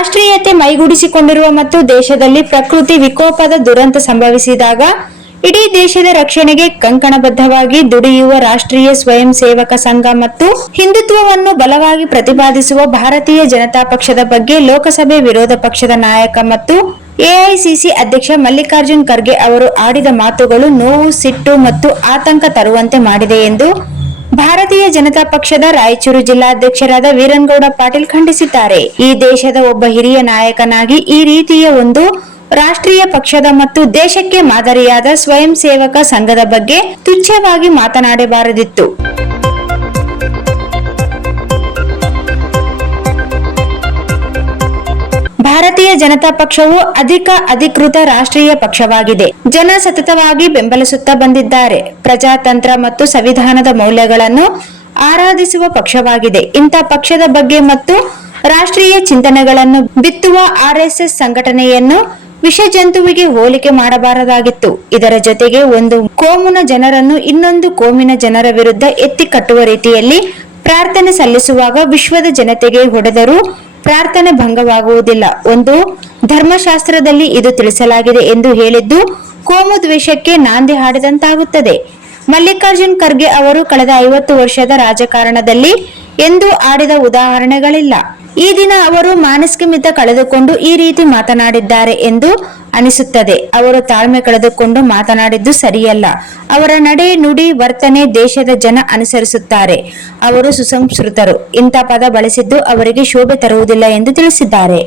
ರಾಷ್ಟ್ರೀಯತೆ ಮೈಗೂಡಿಸಿಕೊಂಡಿರುವ ಮತ್ತು ದೇಶದಲ್ಲಿ ಪ್ರಕೃತಿ ವಿಕೋಪದ ದುರಂತ ಸಂಭವಿಸಿದಾಗ ಇಡೀ ದೇಶದ ರಕ್ಷಣೆಗೆ ಕಂಕಣಬದ್ಧವಾಗಿ ದುಡಿಯುವ ರಾಷ್ಟ್ರೀಯ ಸ್ವಯಂ ಸೇವಕ ಸಂಘ ಮತ್ತು ಹಿಂದುತ್ವವನ್ನು ಬಲವಾಗಿ ಪ್ರತಿಪಾದಿಸುವ ಭಾರತೀಯ ಜನತಾ ಪಕ್ಷದ ಬಗ್ಗೆ ಲೋಕಸಭೆ ವಿರೋಧ ಪಕ್ಷದ ನಾಯಕ ಮತ್ತು ಎಐಸಿಸಿ ಅಧ್ಯಕ್ಷ ಮಲ್ಲಿಕಾರ್ಜುನ್ ಖರ್ಗೆ ಅವರು ಆಡಿದ ಮಾತುಗಳು ನೋವು, ಸಿಟ್ಟು ಮತ್ತು ಆತಂಕ ತರುವಂತೆ ಮಾಡಿದೆ ಎಂದು ಭಾರತೀಯ ಜನತಾ ಪಕ್ಷದ ರಾಯಚೂರು ಜಿಲ್ಲಾಧ್ಯಕ್ಷರಾದ ವೀರನಗೌಡ ಪಾಟೀಲ್ ಖಂಡಿಸಿದ್ದಾರೆ. ಈ ದೇಶದ ಒಬ್ಬ ಹಿರಿಯ ನಾಯಕನಾಗಿ ಈ ರೀತಿಯ ಒಂದು ರಾಷ್ಟ್ರೀಯ ಪಕ್ಷದ ಮತ್ತು ದೇಶಕ್ಕೆ ಮಾದರಿಯಾದ ಸ್ವಯಂ ಸೇವಕ ಸಂಘದ ಬಗ್ಗೆ ತುಚ್ಛವಾಗಿ ಮಾತನಾಡಬಾರದಿತ್ತು. ಭಾರತೀಯ ಜನತಾ ಪಕ್ಷವು ಅಧಿಕೃತ ರಾಷ್ಟ್ರೀಯ ಪಕ್ಷವಾಗಿದೆ. ಜನ ಸತತವಾಗಿ ಬೆಂಬಲಿಸುತ್ತಾ ಬಂದಿದ್ದಾರೆ. ಪ್ರಜಾತಂತ್ರ ಮತ್ತು ಸಂವಿಧಾನದ ಮೌಲ್ಯಗಳನ್ನು ಆರಾಧಿಸುವ ಪಕ್ಷವಾಗಿದೆ. ಇಂಥ ಪಕ್ಷದ ಬಗ್ಗೆ ಮತ್ತು ರಾಷ್ಟ್ರೀಯ ಚಿಂತನೆಗಳನ್ನು ಬಿತ್ತುವ ಆರ್ಎಸ್ಎಸ್ ಸಂಘಟನೆಯನ್ನು ವಿಷಜಂತುವಿಗೆ ಹೋಲಿಕೆ ಮಾಡಬಾರದಾಗಿತ್ತು. ಇದರ ಜೊತೆಗೆ ಒಂದು ಕೋಮಿನ ಜನರನ್ನು ಇನ್ನೊಂದು ಕೋಮಿನ ಜನರ ವಿರುದ್ಧ ಎತ್ತಿ ಕಟ್ಟುವ ರೀತಿಯಲ್ಲಿ ಪ್ರಾರ್ಥನೆ ಸಲ್ಲಿಸುವಾಗ ವಿಶ್ವದ ಜನತೆಗೆ ಹೊಡೆದರೂ ಪ್ರಾರ್ಥನೆ ಭಂಗವಾಗುವುದಿಲ್ಲ. ಒಂದು ಧರ್ಮಶಾಸ್ತ್ರದಲ್ಲಿ ಇದು ತಿಳಿಸಲಾಗಿದೆ ಎಂದು ಹೇಳಿದ್ದು ಕೋಮು ದ್ವೇಷಕ್ಕೆ ನಾಂದಿ ಹಾಡಿದಂತಾಗುತ್ತದೆ. ಮಲ್ಲಿಕಾರ್ಜುನ್ ಖರ್ಗೆ ಅವರು ಕಳೆದ 50 ವರ್ಷದ ರಾಜಕಾರಣದಲ್ಲಿ ಎಂದೂ ಆಡಿದ ಉದಾಹರಣೆಗಳಿಲ್ಲ. ಈ ದಿನ ಅವರು ಮಾನಸಿಕಮಿತ ಕಳೆದುಕೊಂಡು ಈ ರೀತಿ ಮಾತನಾಡಿದ್ದಾರೆ ಎಂದು ಅನಿಸುತ್ತದೆ. ಅವರು ತಾಳ್ಮೆ ಕಳೆದುಕೊಂಡು ಮಾತನಾಡಿದ್ದು ಸರಿಯಲ್ಲ. ಅವರ ನಡೆ, ನುಡಿ, ವರ್ತನೆ ದೇಶದ ಜನ ಅನುಸರಿಸುತ್ತಾರೆ. ಅವರು ಸುಸಂಸ್ಕೃತರು. ಇಂಥ ಪದ ಬಳಸಿದ್ದು ಅವರಿಗೆ ಶೋಭೆ ತರುವುದಿಲ್ಲ ಎಂದು ತಿಳಿಸಿದ್ದಾರೆ.